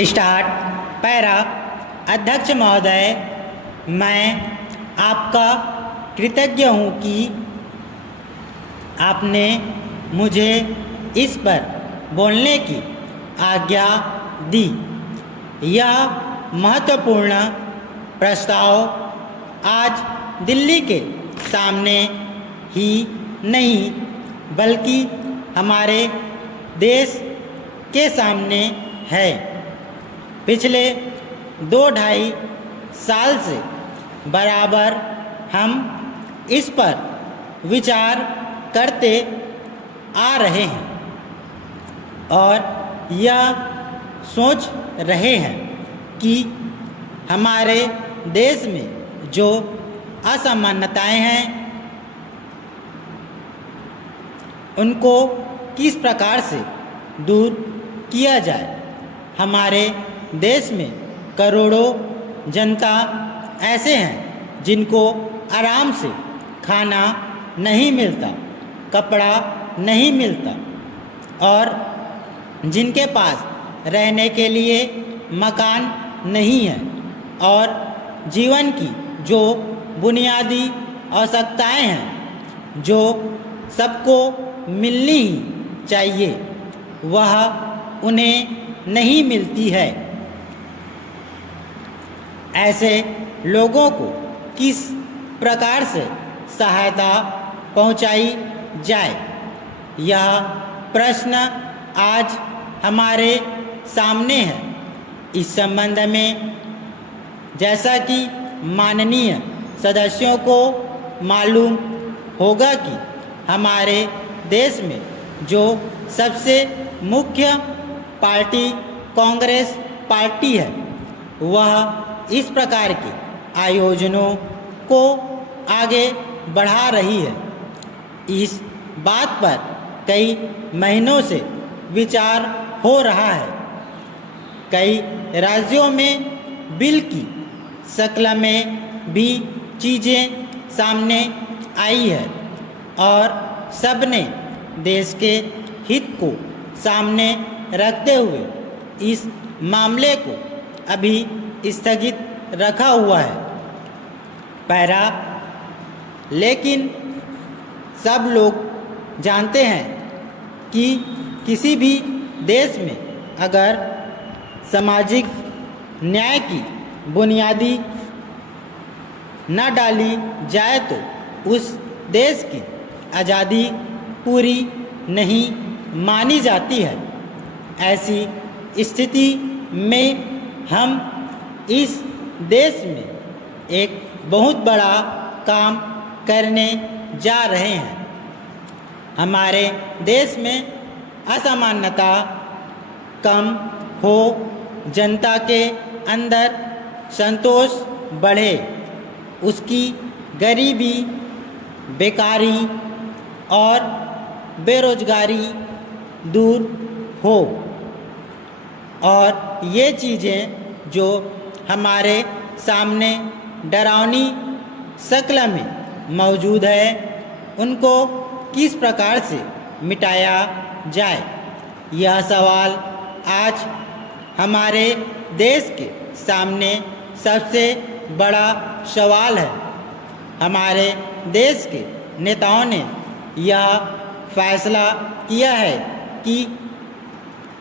Start. Para. अध्यक्ष महोदय, मैं आपका कृतज्ञ हूँ कि आपने मुझे इस पर बोलने की आज्ञा दी। यह महत्वपूर्ण प्रस्ताव आज दिल्ली के सामने ही नहीं बल्कि हमारे देश के सामने है। पिछले 2-2.5 साल से बराबर हम इस पर विचार करते आ रहे हैं और यह सोच रहे हैं कि हमारे देश में जो असमानताएं हैं उनको किस प्रकार से दूर किया जाए। हमारे देश में करोड़ों जनता ऐसे हैं जिनको आराम से खाना नहीं मिलता, कपड़ा नहीं मिलता और जिनके पास रहने के लिए मकान नहीं है और जीवन की जो बुनियादी आवश्यकताएं हैं जो सबको मिलनी ही चाहिए वह उन्हें नहीं मिलती है। ऐसे लोगों को किस प्रकार से सहायता पहुंचाई जाए, यह प्रश्न आज हमारे सामने है। इस संबंध में जैसा कि माननीय सदस्यों को मालूम होगा कि हमारे देश में जो सबसे मुख्य पार्टी कांग्रेस पार्टी है वह इस प्रकार के आयोजनों को आगे बढ़ा रही है। इस बात पर कई महीनों से विचार हो रहा है। कई राज्यों में बिल की शक्ल में भी चीज़ें सामने आई है और सबने देश के हित को सामने रखते हुए इस मामले को अभी स्थगित रखा हुआ है। पैरा। लेकिन सब लोग जानते हैं कि किसी भी देश में अगर सामाजिक न्याय की बुनियादी न डाली जाए तो उस देश की आज़ादी पूरी नहीं मानी जाती है। ऐसी स्थिति में हम इस देश में एक बहुत बड़ा काम करने जा रहे हैं। हमारे देश में असमानता कम हो, जनता के अंदर संतोष बढ़े, उसकी गरीबी, बेकारी और बेरोजगारी दूर हो और ये चीज़ें जो हमारे सामने डरावनी शक्ल में मौजूद है उनको किस प्रकार से मिटाया जाए, यह सवाल आज हमारे देश के सामने सबसे बड़ा सवाल है। हमारे देश के नेताओं ने यह फैसला किया है कि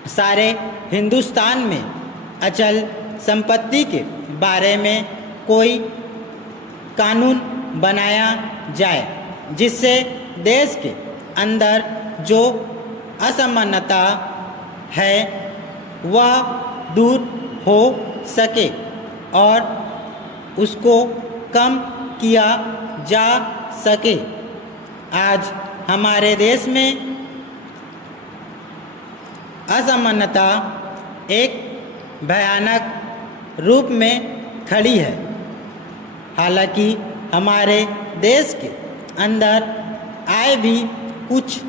सारे हिंदुस्तान में अचल संपत्ति के बारे में कोई कानून बनाया जाए जिससे देश के अंदर जो असमानता है वह दूर हो सके और उसको कम किया जा सके। आज हमारे देश में असमानता एक भयानक रूप में खड़ी है। हालांकि हमारे देश के अंदर आय भी कुछ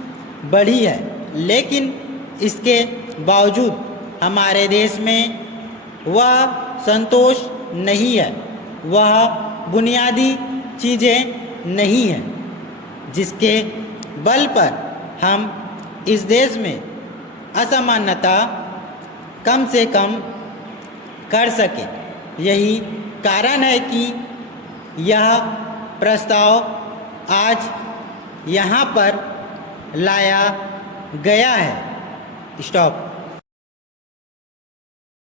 बढ़ी है लेकिन इसके बावजूद हमारे देश में वह संतोष नहीं है, वह बुनियादी चीज़ें नहीं हैं जिसके बल पर हम इस देश में असमानता कम से कम कर सके। यही कारण है कि यह प्रस्ताव आज यहाँ पर लाया गया है। स्टॉप।